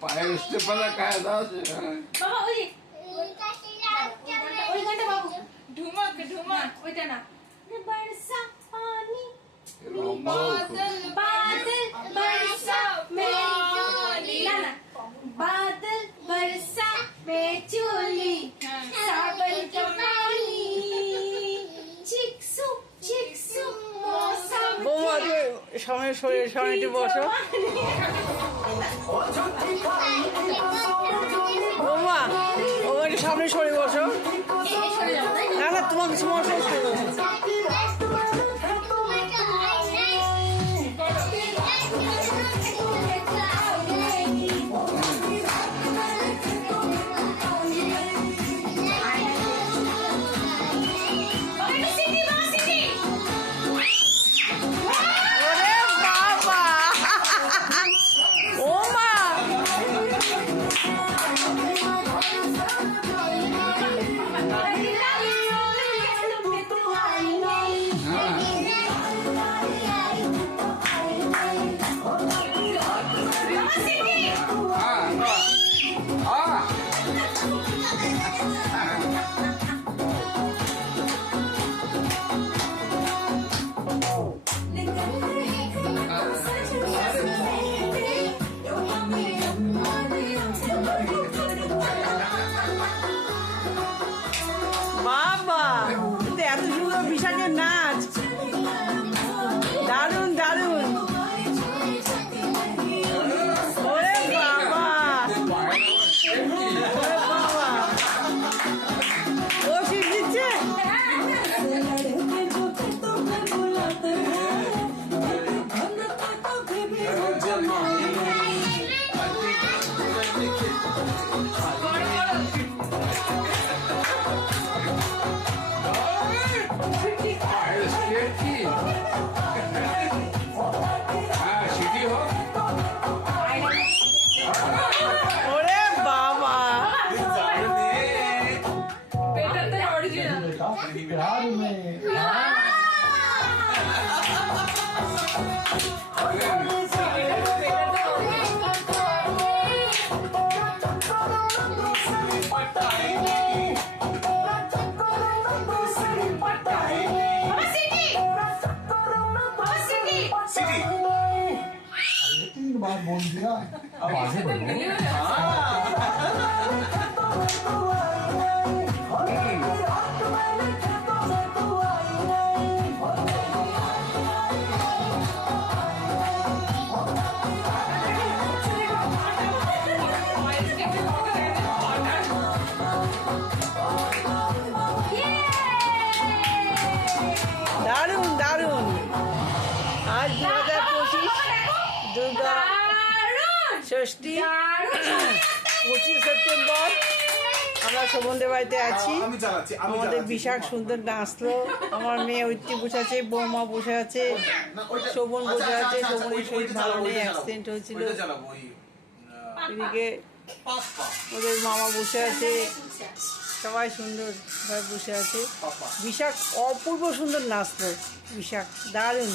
পায়ের স্টেপ वाला काय दाव বাবা ওই গানটা বাবু ঢুমক ঢুমক ওইটা না बरसा पानी बादल बादल बरसा में ना ना बादल बरसा में चोली सावन का पानी चिक्सू चिक्सू मौसम বৌমা সময় শরীর সময় একটু বসো বৌমা বৌমা একটু সামনে সরে বসো না না তোমাকে সময় বাবা এত সুন্দর বিশাখের নাচ দারুণ দারুণ ওরে বাবা বাবা ও শিখ দিচ্ছে ওরে বাবা बिहार में तीन बार बोल दिया अब आगे बढ़ो দারুণ দারুণ আজ 2025 দুর্গা ষষ্ঠী 25 সেপ্টেম্বর আমরা শোভনদের বাড়িতে আছি আমাদের বিশাখ সুন্দর নাচলো আমার মেয়ে ঐত্তি বসে আছে বৌমা বসে আছে শোভন বসে আছে শোভনের শরীর ভালো নেই অ্যাক্সিডেন্ট হয়েছিল এদিকে ওদের মামা বসে আছে সবাই সুন্দর ভাবে বসে আছে বিশাখ অপূর্ব সুন্দর নাচলো বিশাখ দারুণ